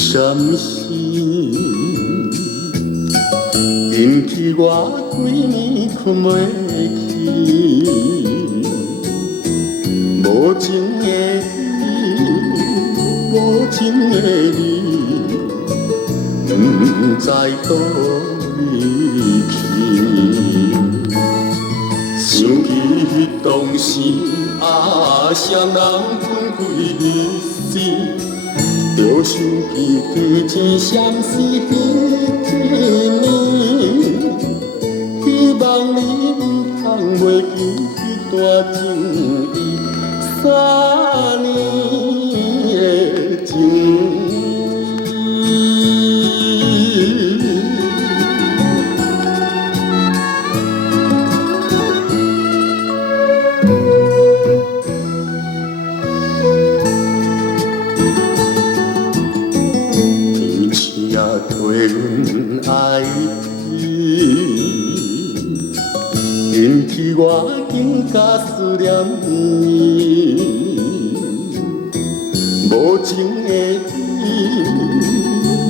闪身，引起我几年困袂去。无情的你，无情的你，不知倒位去。想起迄当时，双人分开日时。着想起多情相思迄一年，希望你不通袂记迄段情意，3年的情。替阮爱你，引起我更加思念你。无情的你，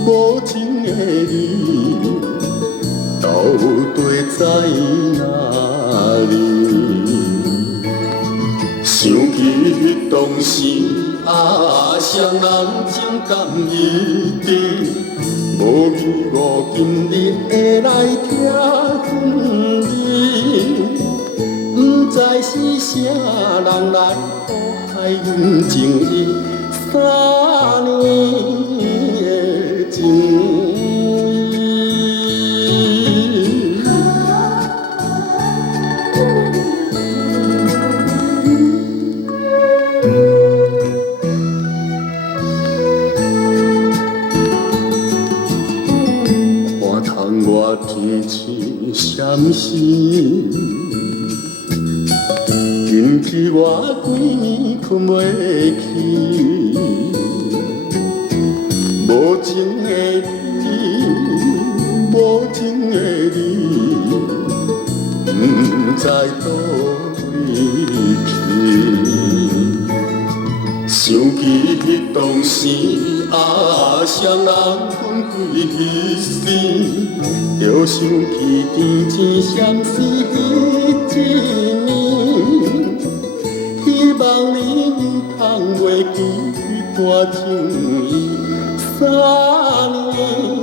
无情的你，到底在哪里？想起迄当时，双人情感一定。无义无今日会来听分离，不知是啥人来祸害阮情意，3年的情。我提起闪身，引起我几年困袂去。无情的你，无情的你，不知倒位去。想起迄当时，双人分开日时。着想起甜情相思迄一年，希望你不通袂记迄段情意，3年。